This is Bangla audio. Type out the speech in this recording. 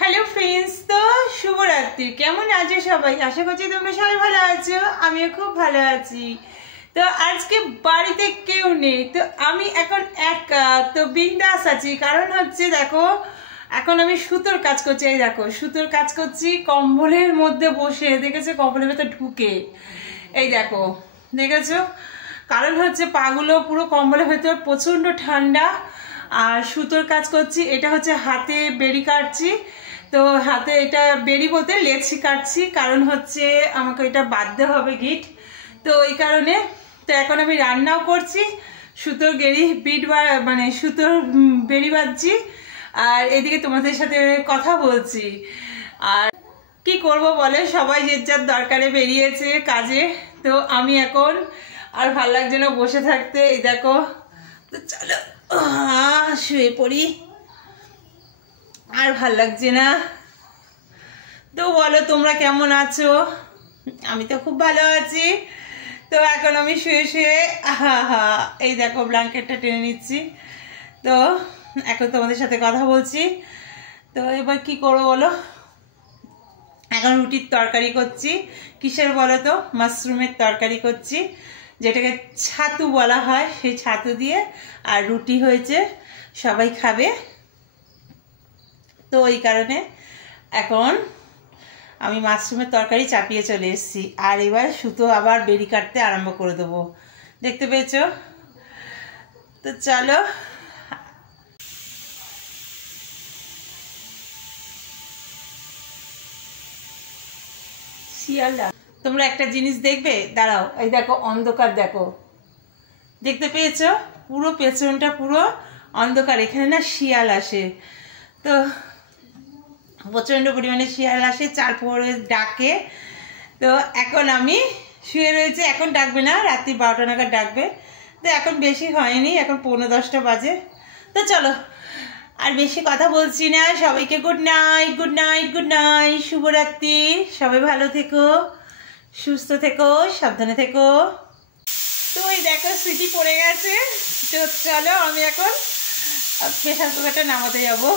হ্যালো ফ্রেন্ডস, তো শুভরাত্রি। কেমন আছো সবাই? আশা করছি তোমরা সবাই ভালো আছো, আমিও খুব ভালো আছি। তো আজকে বাড়িতে কেউ নেই, তো আমি এখন একা, তো বিন্দাস আছি। কারণ হচ্ছে দেখো, এখন আমি সুতোর কাজ করছি। এই দেখো, সুতোর কাজ করছি কম্বলের মধ্যে বসে। দেখেছো কম্বলের ভেতর ঢুকে? এই দেখো, দেখেছো? কারণ হচ্ছে পাগুলো পুরো কম্বলের ভেতর, প্রচন্ড ঠান্ডা। আর সুতোর কাজ করছি, এটা হচ্ছে হাতে বেড়ি কাটছি। তো হাতে এটা বেড়ি বলতে লেচি কাটছি, কারণ হচ্ছে আমাকে এটা বাঁধতে হবে গিট। তো ওই কারণে তো এখন আমি রান্নাও করছি, সুতোর বিট মানে সুতোর বেড়ি বাঁধছি, আর এদিকে তোমাদের সাথে কথা বলছি। আর কি করব বলে, সবাই যে যার দরকারে বেরিয়েছে কাজে। তো আমি এখন আর ভাল লাগছে না বসে থাকতে। এই দেখো, তো চলো শুয়ে পড়ি, আর ভাল লাগছে না। তো বলো তোমরা কেমন আছো? আমি তো খুব ভালো আছি। তো এখন আমি শুয়ে শুয়ে এই দেখো ব্ল্যাঙ্কেটটা টেনে নিচ্ছি। তো এখন তোমাদের সাথে কথা বলছি। তো এবার কি করবো বলো, এখন রুটির তরকারি করছি। কিসের বলো তো? মাশরুমের তরকারি করছি, যেটাকে ছাতু বলা হয়, সেই ছাতু দিয়ে। আর রুটি হয়েছে, সবাই খাবে। তো ওই কারণে এখন আমি মাশরুমের তরকারি চাপিয়ে চলে এসেছি। আর এবার সুতো আবার বেড়ি কাটতে আরম্ভ করে দেবো, দেখতে পেয়েছো? তো চলো। শিয়ালদা, তোমরা একটা জিনিস দেখবে, দাঁড়াও। এই দেখো অন্ধকার, দেখো, দেখতে পেয়েছো? পুরো পেছনটা পুরো অন্ধকার। এখানে না শিয়াল আসে, তো প্রচণ্ড পরিমাণে শিয়াল আসে, চার প্রহরে ডাকে। তো এখন আমি শুয়ে রয়েছে, এখন ডাকবে না, রাত্রি 12টা নাগাদ ডাকবে। তো এখন বেশি হয়নি, এখন 9:45 বাজে। তো চলো, আর বেশি কথা বলছি না। সবাইকে good night, good night, good night, শুভরাত্রি। সবাই ভালো থেকো, সুস্থ থেকো, সাবধানে থেকো। তো এই দেখো সিটি পড়ে গেছে। তো চলো, আমি এখন প্রেসার কুকারটা নামাতে যাবো।